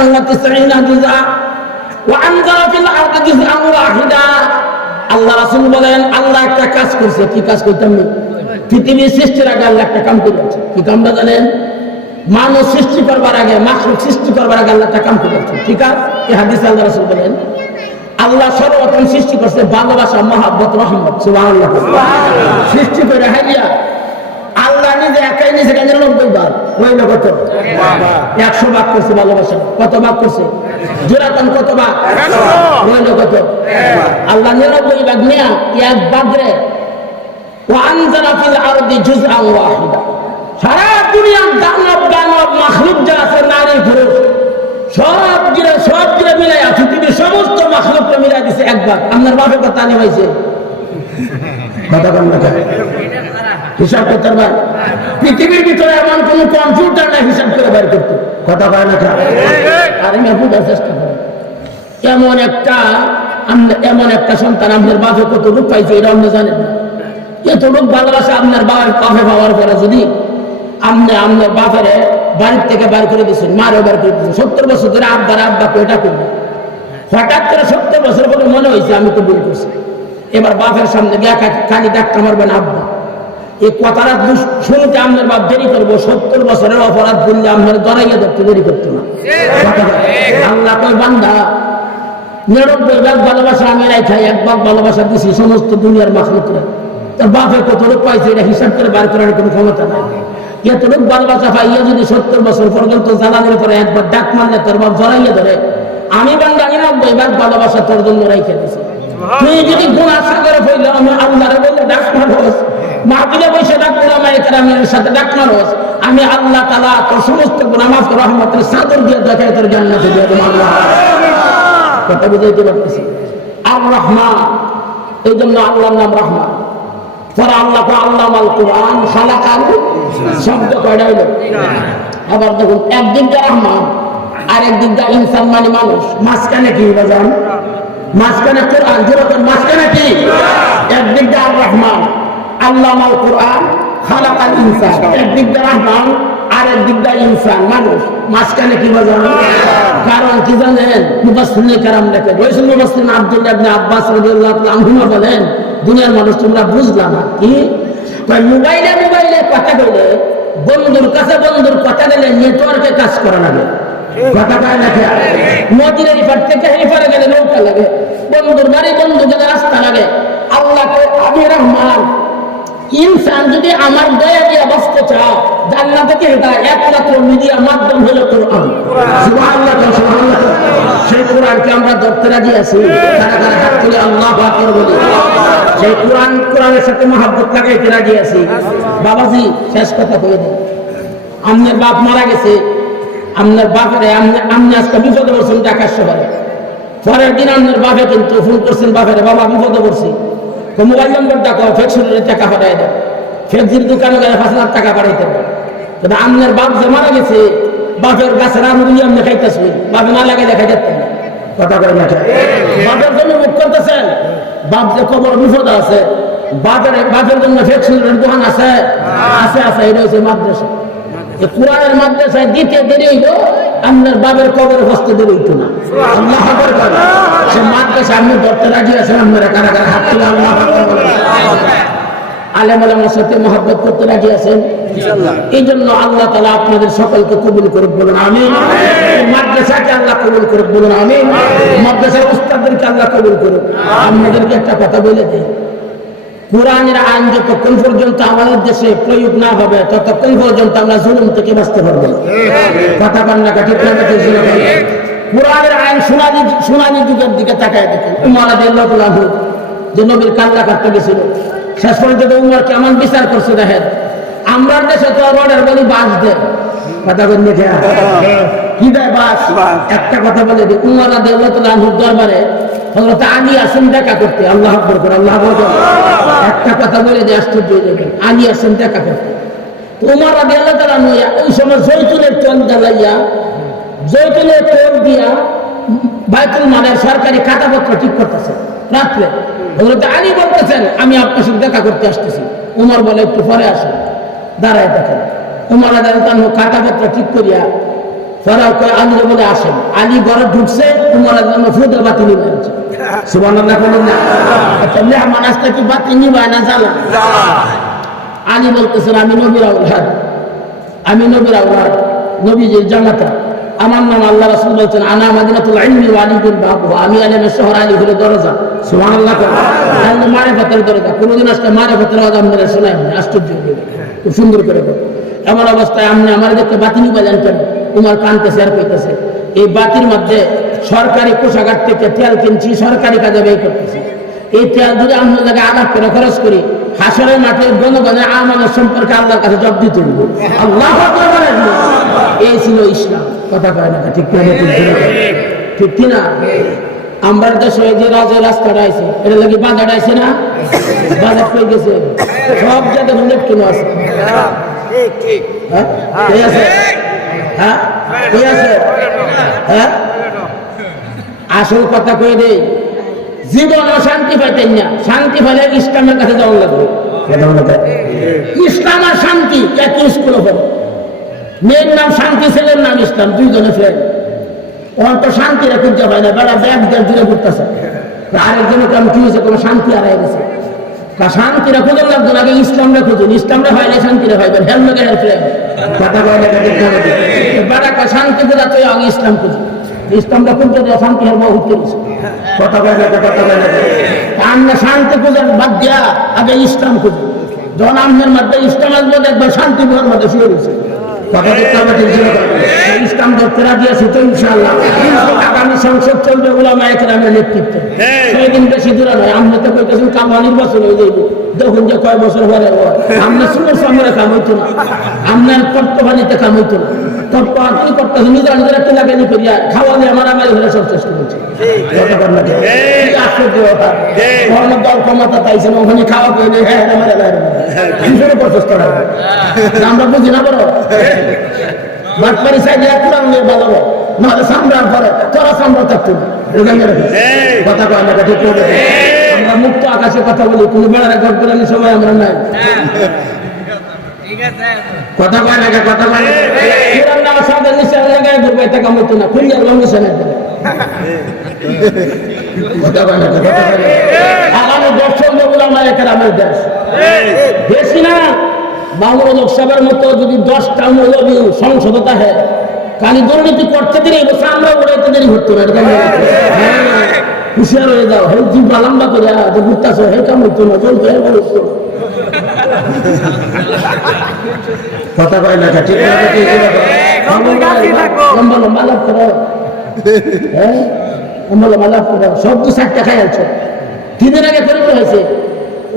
90 জুযা ওয়া আনজালা ফিল আরদি জুযআন ওয়াহিদা। আল্লাহ রাসূল বলেন আল্লাহ একটা কাজ করছে। কি কাজ করতেন? পৃথিবী সৃষ্টির আগে আল্লাহ একটা কাম করেছে। কি কামটা জানেন? মানুষ সৃষ্টি করবার আগে, মাখলুক সৃষ্টি করবার আগে আল্লাহ একটা কাম করেছে। ঠিক আছে, এই হাদিসে আল্লাহ রাসূল বলেন আল্লাহ সর্বপ্রথম সৃষ্টি করছে ভালোবাসা, মহব্বত, রহমত। সুবহানাল্লাহ। সৃষ্টি করে হাইয়া আল্লাহ নিজে একাই নিজে 99 বার হইল কত? 100 ভাগ করছে ভালোবাসা। কত ভাগ করছে? জোরাতন কত ভাগ? হইল কত? আল্লাহ 99 ভাগ নিয়া এক ভাগরে ওয়া আনজালা ফিল আরদি জুযআন ওয়াহিদা। সারা দুনিয়ার দানব মাখলুক যারা আছে, নারী পুরুষ সব গিরে মিলাইয়া পৃথিবীর সমস্ত মাখলুককে মিলাই দিছে এক ভাগ। আপনার বাপে কথা নিয়ে হয়েছে কথা কম না হিসাব করতে পারবেন? পৃথিবীর ভিতরে এমন কোন কম্পিউটার নাই হিসাব করে বের করতে। কথা কয় না? আর আমি বোঝার চেষ্টা করি এমন একটা সন্তান আপনার বাপে কত রূপ পাইছে এটা আপনি জানেন না। এত লোক ভালোবাসা আপনার বাপে পাওয়ার পরে যদি আপনার বাপেরে বাড়ির থেকে বার করে দিচ্ছেন, মারও বার করে দিচ্ছেন, 70 বছর ধরে আব্বাকে এটা করবেন, হঠাৎ করে 70 বছর পরে মনে হয়েছে আমি তো ভুল করছি, এবার বাপের সামনে গিয়ে খালি ডাক্তার মারবেন আব্বা। এই কথাটা শুনতে আপনার বাপ দেরি করবো। 70 বছরের অপরাধ বললে আপনার জড়াইয়া ধরতে দেরি করতো না। আল্লাহ কই বান্দা 99 ভাগ ভালোবাসা আমি রাখাই, 1 ভাগ ভালোবাসা দিছি সমস্ত দুনিয়ার মাখলুকরা। তার বাপে কত লোক পাইছে এটা হিসাব করে বার করার কোনো ক্ষমতা নাই। এতটুক ভালোবাসা পাইয়া যদি 70 বছর পর্যন্ত জ্বালানোর পরে একবার ডাক মারলে তোর বাপ জড়াইয়া ধরে, আমি বান্দা 99 ভাগ ভালোবাসা তোর জন্য রাইখে দিছি। তুই যদি গুনাহ সাগরে ফেলে আমি আল্লাহরে বলে ডাক মারোস, মাহফিলে বসে ডাক উলামায়ে কেরামের সাথে ডাক মারোস, আমি আল্লাহ তাআলা তোর সমস্ত গুনাহ মাফ করে রহমতের চাদর দিয়ে দেখায় তোর জান্নাতে দিয়ে দেব। আল্লাহ কথা বুঝাইতে পারতেছি? আর রহমান, এই জন্য আল্লাহর নাম রহমান। পরে আল্লাহ আল্লামাল কুরআন খালাকাল শব্দ কয়টা হইল? আবার দেখুন, একদিক দিয়ে রহমান আর একদিক দিয়ে ইনসান মানে মানুষ, মাঝখানে কি বাজান? মাঝখানে কোরআন। যেরকম মাঝখানে কি? একদিক দিয়ে আর রহমান আল্লামাল কুরআন খালাকাল ইনসান, একদিক দিয়ে রহমান আর একদিক দিয়ে ইনসান মানুষ, মাঝখানে কি বাজান? কারণ কি জানেন? মুফাসসিরিনে কেরাম লেখেন, রাসূল মুফাসসির আব্দুল্লাহ ইবনে আব্বাস রাদিয়াল্লাহু তাআলা আনহু বলেন, দুনিয়ার মানুষ তোমরা বুঝলা না কি? মোবাইলে কথা বলে বন্ধুর কাছে বন্ধুর কথা দিলে নেটওয়ার্কে কাজ করা লাগে। কথা কয় না? নদীর এই পার থেকে এই পারে গেলে নৌকা লাগে, বন্ধুর বাড়ি বন্ধু গেলে রাস্তা লাগে। আল্লাহকে আমি রহমান, ইনসান যদি আমার দয়া দিয়ে বাঁচতে চাও জান্নাতে কে এটা একমাত্র মিডিয়া মাধ্যম হলো কোরআন। সুবহানাল্লাহ, সুবহানাল্লাহ। সেই কোরআনকে আমরা ধরতে রাজি আছি। কারা কারা হাত তুলে আল্লাহু আকবার বলি? সেই কোরআনের সাথে মহব্বত লাগাইতে রাজি আছি। বাবাজি, শেষ কথা কয়ে দিই, আপনার বাপ মারা গেছে, আপনার বাপের আপনি আজকে বিপদে পড়ছেন ঢাকা শহরে, পরের দিন আপনার বাপে কিন্তু ফোন করছেন, বাপের বাবা বিপদে পড়ছি, মোবাইল নম্বর ডাকো, ফেক্সুরের টাকা পাঠাই দেন, ফেক্সির দোকানে গেলে 5,000 টাকা পাঠাইতে হবে। কিন্তু আপনার বাপ যে মারা গেছে, বাপের গাছের আমগুলি আপনি খাইতেছি, বাপে না লাগাই দেখাই যাচ্ছেন না। কথা করে না? বাপের জন্য মুখ করতেছেন, বাপ যে কবর বিপদ আছে, বাপের জন্য ফেক্সুরের দোকান আছে, আছে। এটা হচ্ছে মাদ্রাসা। কোরআনের মাদ্রাসায় দিতে দেরি হইল, আপনার বাপের কবরে বসতে দেরি হইতো না। আল্লাহ আকবার বলেন। সে মাদ্রাসা আপনি ধরতে রাজি আছেন? আপনারা কারা কারা হাত তুলে আল্লাহ আকবার বলেন? আলেম ওলামার সাথে মহব্বত করতে রাজি আছেন? এই জন্য আল্লাহ তাআলা আপনাদের সকলকে কবুল করুক, বলুন আমিন। মাদ্রাসাকে আল্লাহ কবুল করুক, বলুন আমিন। মাদ্রাসার উস্তাদদেরকে আল্লাহ কবুল করুক। আপনাদেরকে একটা কথা বলে দেই, কোরআনের আইন যতক্ষণ পর্যন্ত আমাদের দেশে প্রয়োগ না হবে ততক্ষণ পর্যন্ত আমরা জুলুম থেকে বাঁচতে পারবো না। কথা কান্না কাটি কোরআনের আইন সোনালী যুগের দিকে তাকায় দেখেন। উমর রাদিয়াল্লাহু আনহু যে নবীর কান্না কাটতে গেছিল, শেষ পর্যন্ত উমর কেমন বিচার করছে দেখেন। আমরা দেশে তো রডের বলি বাঁশ দেয়, কথা বল দেখে কি দেয়? বাঁশ। একটা কথা বলে দিই, উমর রাদিয়াল্লাহু আনহুর দরবারে হযরত আলী আসেন দেখা করতে। আল্লাহু আকবার করে, আল্লাহু আকবার। একটা কথা বলে দিয়ে আশ্চর্য হয়ে যাবেন, আলী আসেন দেখা করতে। উমর রাদিয়াল্লাহু তাআলা ওই সময় জৈতুনের তেল জ্বালাইয়া, জৈতুনের তেল দিয়া বাইতুল মালের সরকারি খাতাপত্র ঠিক করতেছে রাত্রে। হযরত আলী বলতেছেন আমি আপনার সাথে দেখা করতে আসতেছি। উমর বলে একটু পরে আসুন, দাঁড়ায় দেখেন। উমর রাদিয়াল্লাহু তাআলা খাতাপত্র ঠিক করিয়া ফরাও কয় আলীরে বলে আসেন। আলী ঘরে ঢুকছে, উমরের জন্য ফুদের বাতি নিবে আনছে। সুবহানাল্লাহ বলেন না? আচ্ছা মেহমান আসতে কি বাতি নিবায় না জ্বালা? আলী বলতেছেন আমি নবীর আওলাদ, আমি নবীর আওলাদ, নবীজির জামাতা, আমার নাম আল্লাহ রাসূল বলছেন আনা মাদিনাতুল ইলমি ওয়া আলী বিন বাবু, আমি আলেমের শহর, আলী হলো দরজা। সুবহানাল্লাহ বলেন। মারিফাতের দরজা, কোনদিন আজকে মারিফাতের আওয়াজ আপনারা শোনায় না, আশ্চর্য খুব সুন্দর করে বলেন। এমন অবস্থায় আপনি আমার দেখতে বাতি নিবা জানতেন, তোমার কানতেছে আর কইতেছে এই বাতির মধ্যে সরকারি কোষাগার থেকে তেল কিনছি, সরকারি কাজে ব্যয় করতেছি, এই তেল যদি আমরা জায়গায় আলাপ করে খরচ করি, হাসরের মাঠে জনগণের আমাদের সম্পর্কে আল্লাহর কাছে জবাব দিতে হবে। আল্লাহু আকবার বলেন। এই ছিল ইসলাম। কথা কয় না ঠিক না? ঠিক কিনা? আমরা দেশে যে রাস্তাটা আছে, এটা লাগি বাজার আছে না? বাজার পেয়ে গেছে সব জায়গায় হুন্ডেট কিনো আছে। আসল কথা কয়ে দেই, জীবন শান্তি পাইতেন না, শান্তি পাইলে ইসলামের কাছে যাওয়া লাগবে। ইসলাম আর শান্তি একই স্কুলে পড়ে। মেয়ের নাম শান্তি, ছেলের নাম ইসলাম, দুইজনে ফ্রেন্ড। ওখান তো শান্তিরা খুঁজে পায় না, বেড়া ব্যাগ দেড় দূরে ঘুরতেছে। আরেকজনের কাম কি হয়েছে, কোনো শান্তি হারাই গেছে। শান্তিরা খুঁজে লাগতো আগে ইসলামরা খুঁজুন, ইসলামরা হয় না শান্তিরা হয় হেলমেটের ফ্রেন্ড। কথা কয় না বেড়া কয় শান্তি খোঁজা তো আগে ইসলাম খুঁজুন, ইসলামরা খুঁজতে দেওয়া শান্তি হার বহু উঠতে কথা কয় না কথা কয় না। আমরা শান্তি খোঁজার বাদ দিয়া আগে ইসলাম খুঁজুন। যখন আমাদের মধ্যে ইসলাম আসবে দেখবেন শান্তি বোধের মধ্যে শুরু হয়েছে। ইসলাম ধরতে রাজি আছে তো ইনশাআল্লাহ। আগামী সংসদ চলবে উলামায়ে কেরামের নেতৃত্বে, সেদিন বেশি দূরে নয়। আমরা তো কইতেছি কামা নির্বাচন হয়ে যাইব, দেখুন যে কয় বছর পরে আমরা সুন্দর সামনে কাম হইতো না, আপনার তত্ত্বাবধানিতে কাম হইতো না। তত্ত্বাবধানি করতেছে নিজেরা নিজেরা কেনাকানি করিয়া খাওয়ালে আমার আমারই হলে সব চেষ্টা করছে। দল ক্ষমতা পাইছেন ওখানে খাওয়া পেয়ে আমরা বুঝি না বড় বাটপারি সাইডে কোরআন নিয়ে ভালো নাহলে সামরার পরে তোরা সামরা থাকতো না। কথা কয় না ঠিক করে আমরা মুক্ত আকাশে কথা বলি, কোনো বেড়ার ঘর করে সময় আমরা নাই। কথা কয় না কথা কয় না কোরআন না সামনে নিচে লাগায় ঘুরবে, এটা কাম হতো না, খুঁজে লঙ্গিছে না। কথা কয় না কথা কয় না। আগামী দর্শক উলামায়ে কেরামের দেশ, বেশি না মামুনুল হক সাহেবের মতো যদি 10টা মৌলবী সংসদে থাকে, খালি দুর্নীতি করতে দেরি বসে আমরা উড়াইতে দেরি হতো না। হুশিয়ার হয়ে যাও, হে জিব্বা লম্বা করে ঘুরতেছ, হে কাম হইতো না, চলতো কথা কয় না ঠিক লম্বা লম্বা লাভ করো, হ্যাঁ লম্বা লম্বা লাভ করো। সব তো 4টা খাই আছো। 3 দিন আগে পরীক্ষা হয়েছে,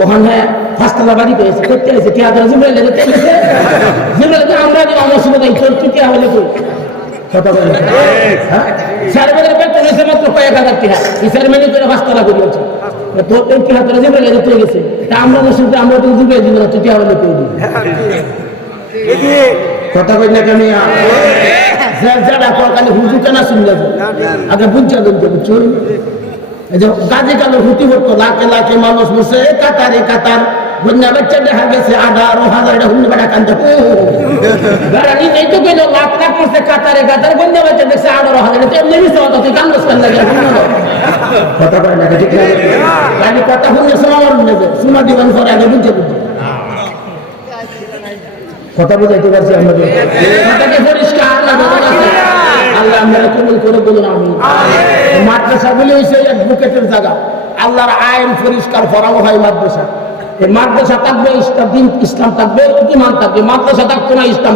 ওখানে ফাঁসতলা বাড়ি পেয়েছে করতে হয়েছে, কে আদর জিব্রাইল লেগে গেছে, জিব্রাইল আমরা যে আমার সুবিধা তোর কি কে হলে কই কথা বলে। হ্যাঁ সার্ভের বেতন হয়েছে মাত্র কয়েক হাজার টাকা, এই সার্ভে করে ফাঁসতলা করিয়েছে, তোর কি হাতের জিব্রাইল লেগে চলে গেছে, তা আমরা মুসলিম আমরা তো জিব্রাইল দিব না, তুই কে হলে কই দিবি কথা কই না কেন? যারা খালি হুজু কেনা শুনলে আগে বুঝা দেবে বুঝছো। গাজী কালো হুতি করতো, লাখে লাখে মানুষ বসে কাতারে কাতার বন্যা বাচ্চা দেখা গেছে 18,000 হুন্ডি বেড়া কান্দে বেড়া নিজেই তো গেল লাখ লাখ করছে কাতারে কাতার বন্যা বাচ্চা দেখছে 18,000। এমনি মিশে হতো তুই কান্দস কান লাগে কথা কয় না ঠিক লাগে। আমি কথা শুনে শোনাবার নেবে শোনা দিবেন পরে আগে বুঝে বুঝে কথা বুঝাইতে পারছি আমাদের কথাকে পরিষ্কার আল্লাহ আমরা কবুল করে বলুন আমি। মাদ্রাসাগুলি হয়েছে অ্যাডভোকেটের জায়গা, আল্লাহর আইন পরিষ্কার করাও হয় মাদ্রাসা। মাদ্রাসা থাকবে ইসলাম, ইসলাম থাকবে, ইমান থাকবে। মাদ্রাসা থাকতো না, ইসলাম